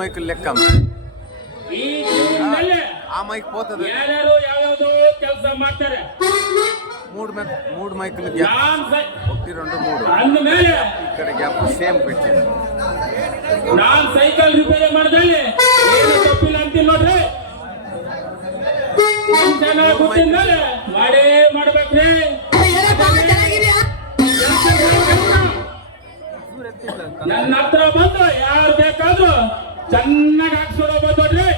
Mic ಲೆಕ್ಕ ಈ ಜೀವನದಲ್ಲಿ ಆ ಮೈಕ್ ಹೋಗ್ತದೆ. ಯಾರ್ಯಾರು ಯಾವ್ಯಾವ್ದೋ ಕೆಲಸ ಮಾಡ್ತಾರೆ. ಮೂಡ್ ಮೈಕ್ ಹೋಗ್ತಿರೋದು ಮೂಡು ಅಂದಮೇಲೆ ಈ ಕಡೆ ಗ್ಯಾಪ್ ಸೇಮ್ ಬಿಟ್ಟು ನಾನ್ ಸೈಕಲ್ ರಿಪೇರಿ ಮಾಡಿದಲ್ಲಿ ಏನು ತಪ್ಪಿಲ್ಲ ಅಂತೀನಿ ನೋಡ್ರಿ. ಚೆನ್ನಾಗಿ ಗೊತ್ತಿದ್ಮೇಲೆ ಮಾಡೇ ಮಾಡ್ಬೇಕ್ರಿ. ನನ್ನ ಹತ್ರ ಬಂದು ಯಾರು ಬೇಕಾದ್ರೂ ಚೆನ್ನಾಗಿ ಹಾಕ್ಸ್ಕೊಡೋದು ನೋಡ್ರಿ.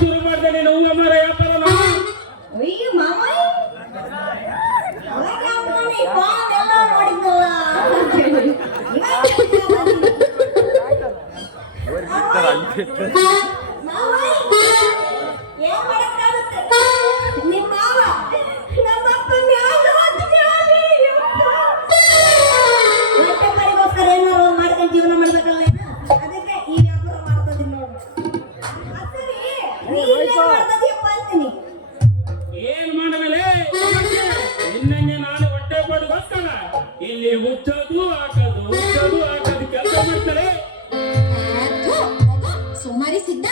ಶುರು ಮಾಡಿದೆ ನೀನು ಹೂವ ಮರ ವ್ಯಾಪಾರ. ಜೀವನ ಮಾಡ್ಬೇಕಲ್ಲ, ಅದಕ್ಕೆ ಈ ವ್ಯಾಪಾರ ಮಾಡ್ತೀನಿ ನೋಡು. ಏನ್ ಮಾಡಮೇಲೆ ಇನ್ನಂಗೆ ನಾನು ಹೊಟ್ಟೆ ಪಡ್ಗೋಸ್ಕರ ಇಲ್ಲಿ ಹುಚ್ಚೋದು ಹಾಕೋದು ಕೆಲಸ ಮಾಡ್ತಾರೆ. ಸುಮಾರಿ ಸಿದ್ಧ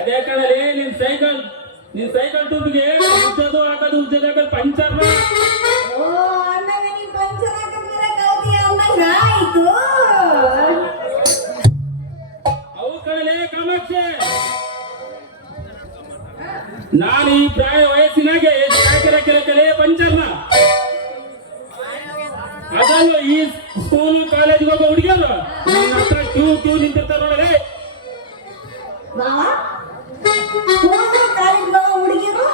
ಅದೇ ಕಣಲ್ಲಿ ನಿನ್ ಸೈಕಲ್ ಟೂಬ್ಗೆ ಹುಚ್ಚೋದು ಹಾಕೋದು ಪಂಚರ್ ಅವು ಕಣಲೆ ಕಾಮಾಕ್ಷಿ. ನಾನು ಈ ಪ್ರಾಯ ವಯಸ್ಸಿನಾಗೆ ಕೆರೆ ಪಂಚರ್ನ ಅದನ್ನು ಈ ಸ್ಕೂಲ್ ಕಾಲೇಜಿಗೆ ಹೋಗೋ ಹುಡುಗಿಯರು ನನ್ನ ಹತ್ರ ಕ್ಯೂ ನಿಂತಿರ್ತಾರ ನೋಡಲೇ. ಹುಡುಗಿರು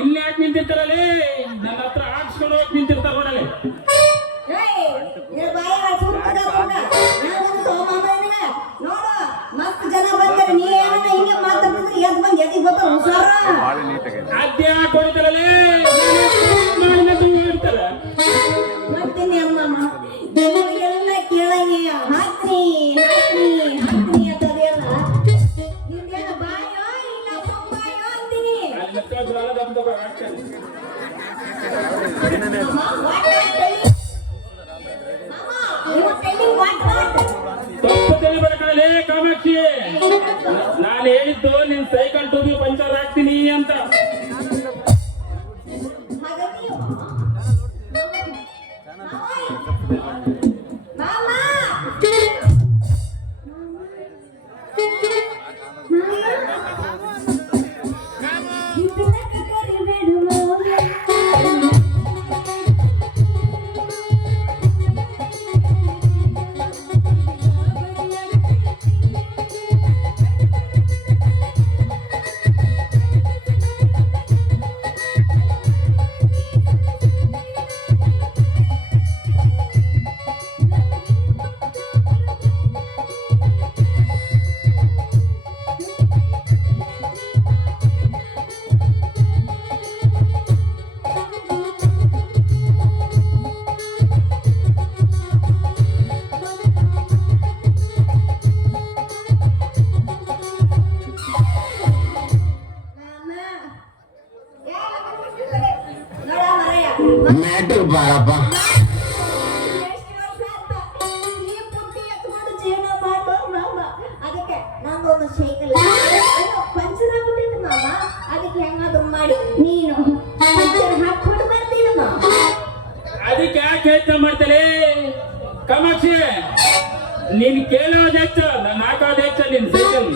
ಇಲ್ಲಿ ಯಾಕೆ ನಿಂತಿರ್ತಾರಲ್ಲಿ? ನನ್ನ ಹತ್ರ ಹಾಕ್ಸ್ಕೊಂಡು ಹೋಗಿ ನಿಂತಿರ್ತಾರ ನೋಡಲೆ. ಅದ್ಯಾ ಕೊಡ್ತಾರಲ್ಲೇ ಇರ್ತಾರ ಎಲ್ಲ ಕೇಳಂಗೆ ಹಾಕ್ರಿ ಅಂತದೆಲ್ಲ ನಿಮ್ದೇನ ಬಾಯೋ ಇಲ್ಲ ಸೊಂಬಾಯೋ ಅಂತೀನಿ. ತಪ್ಪು ತಿಳಿಬೇಕಲೇ ಕಾಮಾಕ್ಷಿ. ನಾನು ಹೇಳಿದ್ದು ನಿನ್ ಸೈಕಲ್ ಟೂಬಿ ಪಂಚರ್ ಹಾಕ್ತೀನಿ ಅಂತ. ಬಾರಪ್ಪ. ಎಷ್ಟು ವರ್ಷ ಆತ ಈ ಪುಟ್ಟಿ ಎತ್ಕೊಂಡು ಜೀವನ ಮಾಡೋರು ಮಾಮ. ಅದಕ್ಕೆ ನಂದೊಂದು ಸೈಕಲ್ ಪಂಚರ್ ಆಗ್ಬಿಟ್ಟಿತ್ತು ಮಾಮ. ಅದಕ್ಕೆ ಹೆಂಗಾದ್ರು ಮಾಡಿ ನೀನು ಪಂಚರ್ ಹಾಕ್ಕೊಂಡು ಬರ್ತೀನಿ ಮಾಮ. ಅದಕ್ಕೆ ಯಾಕೆ ಯೋಚನೆ ಮಾಡ್ತಲೇ ಕಾಮಾಕ್ಷಿ? ನೀನ್ ಕೇಳೋದು ಹೆಚ್ಚು, ನಾನು ಹಾಕೋದು ಹೆಚ್ಚು ನಿನ್ ಸೈಕಲ್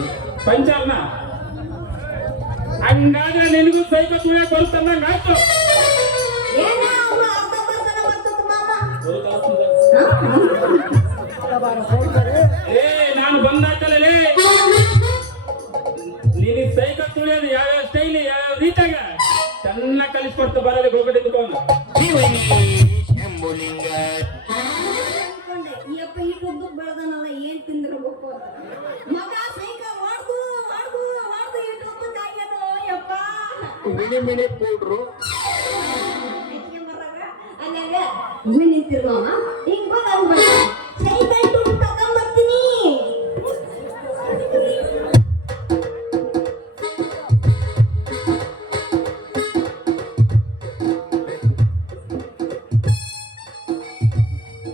ಪಂಚರ್ನ. ಹಂಗಾದ್ರೆ ನಿನಗೂ ಸೈಕಲ್ ತುಳಿಯಕ್ ಬರುತ್ತಂದಂಗ ಆಯ್ತು. ಏನ ಅವ್ನು ಅರ್ಧ ಬರ್ತಾನ ಬರ್ತದ ಮಾಮ. ಏ ನಾನು ಬಂದಾಕಲೇ ನಿನಗ್ ಸೈಕಲ್ ತುಳಿಯೋದು ಯಾವ್ಯಾವ ಸ್ಟೈಲ್ ಯಾವ್ಯಾವ ರೀತಿಯಾಗ ಚೆನ್ನಾಗಿ ಕಲಿಸ್ಕೊಡ್ತ ಬರೋದು ಹೋಗ್ಬಿಟ್ಟಿದ್ಕೊಂಡು. ಶಂಭುಲಿಂಗ ಅನ್ಕೊಂಡೆ ಈ ಅಪ್ಪ ಈ ಉದ್ದಕ್ಕೆ ಬೆಳೆದನಲ್ಲ ಏನ್ ತಿಂದಿರ್ಬೇಕು ಅಂತ. ಮಗ ಸೈಕಲ್ ಮಾಡ್ದು ಇಟ್ಟು ಉದ್ದಕ್ಕೆ ಆಗ್ಯದ ಯಪ್ಪ. ಮಿನಿ ಮಿನಿ ಪೌಡ್ರು ಹಂಗಾಗ ಇಲ್ಲಿ ನಿಂತಿರ್ ಮಾಮ. ಹಿಂಗ್ ಬಂದ್ ಅಂದ್ಬಿಡ ಸೈಕಲ್ ಟೂರ್ ತಗೊಂಬರ್ತೀನಿ.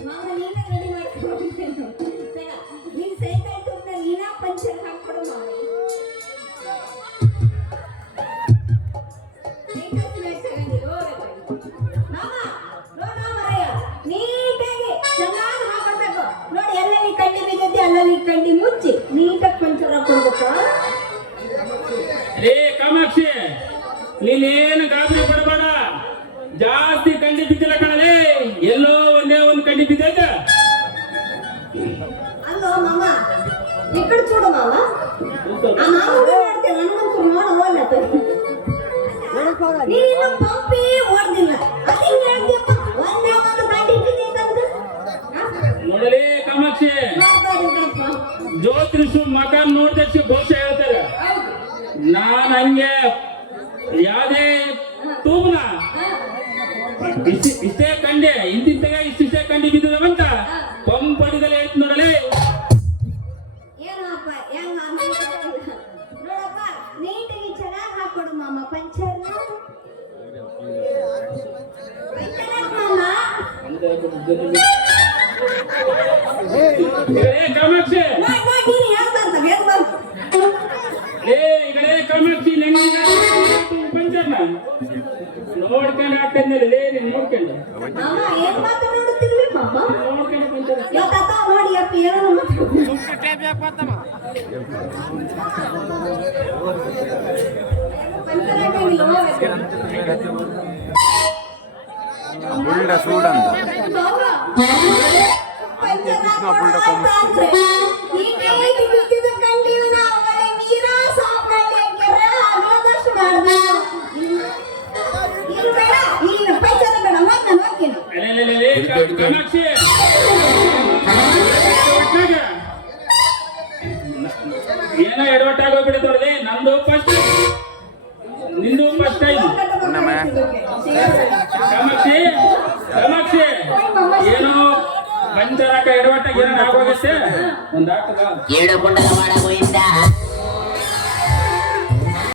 ಮಾಮ ನೀನೇ ರೆಡಿ ಮಾಡ್ಕೊಂಡು ನೀನ್ ಸೈಕಲ್ ಟೂರ್ನ ನೀನ ಪಂಚರ್ ಹಾಕ್ಕೊಡು ಮಾಮ. ನೋಡಿ ಎಲ್ಲೆಲ್ಲಿ ಕಡ್ಡಿ ಬಿದ್ದೈತಿ ಅಲ್ಲಲ್ಲಿ ಕಡ್ಡಿ ಮುಚ್ಚಿ ನೀಟಾಗಿ ಪಂಚರ್ ಹಾಕೊಡ್ಬೇಕ. ಏ ಕಾಮಾಕ್ಷಿ, ನೀನೇನು ಗಾಬರಿ ಪಡಬೇಡ. ಜಾಸ್ತಿ ಕಂಡಿ ಬಿದ್ದಿಲ್ಲ ಕಣಲೇ, ಎಲ್ಲೋ ಒಂದೇ ಒಂದು ಕಂಡಿ ಬಿದ್ದೈತ. ಅಲ್ಲೋ ಮಾಮ ಈ ಕಡೆ చూడు ಮಾಮ. ಆ ಮಾಮ ನೋಡ್ತೇನೆ ನನಗಂತೂ ನೋಡವಲ್ಲ. ನೀನು ಪಂಪಿ ಓಡ್ದಿಲ್ಲ ಅದು ಹಿಂಗೆ ಹೇಳ್ತೀಯಪ್ಪ. ಒಂದೇ ಒಂದು ಕಡ್ಡಿ ಬಿದ್ದೈತಂತ ನೋಡಲೇ ಕಾಮಾಕ್ಷಿ, ಜ್ಯೋತಿಷು ಮಕ ನೋಡಿದಷ್ಟು ಭವಿಷ್ಯ ಹೇಳ್ತಾರೆ. ನಾನ್ ಹಂಗೆ ಯಾವ್ದೇ ತೂಗ್ನ ಇಷ್ಟೇ ಕಂಡೆ ಇಂತಿಂತಾಗ ಇಷ್ಟೇ ಕಂಡಿ ಬಿದ್ದವಂತ ಪಂಪಡಿದಲ್ಲಿ ಹೇಳ್ತು ನೋಡಲೇ. ಏನಪ್ಪ ಹೆಂಗ ನೋಡಪ್ಪ ನೀಟಾಗಿ ಚೆನ್ನಾಗಿ ಹಾಕೊಡು ಮಾಮ ಪಂಚರ್ನ. ಮಾಮ ಕಾಮಾಕ್ಷಿ, ನೀನು ಹೇಳ್ಬಾರ್ದ ಹೇಳ್ಬಾರ್ದು. ಈಗಲೇ ಕಾಮಾಕ್ಷಿ ಪಂಚರ್ನ ನೋಡ್ಕೊಂಡು ಹಾಕ್ತಂದ್ರೆ ನೀನ್ ನೋಡ್ಕೊಂಡು ಮಾಮ ಏನ್ ಮಾತಾಡುತ್ತಿರ್ಲಿ ಮಾಮ. ನೋಡ್ಕೊಂಡು ಪಂಚರ್ ಇವತ್ತ ನೋಡಿ ಅಪ್ಪ ಏನೋ ಪಂಚರ್ ಹಾಕಂಗಿಲ್ಲ ಬುಲ್ಡ ಸೂಡಂತ ಕಾಮಾಕ್ಷಿ ಏನೋ ಎಡವಟ್ಟಾಗಿ ಹೋಗ್ಬಿಡುತ್ತೆ ನೋಡಿದೆ. ನಂದು ಫಸ್ಟ್, ನಿಂದು ಫಸ್ಟ್ ಟೈಮ್. ಕಾಮಾಕ್ಷಿ ಕಾಮಾಕ್ಷಿ ಏನೋ ಪಂಚರಾಕ ಎಡವಟ್ಟಾಗಿ ಏನೋ ಆಗೋಗುತ್ತೆ. ಒಂದಾಗ್ತದ ಏಳು ಕೊಂಡಲ ಬಾಳ ಗೋವಿಂದ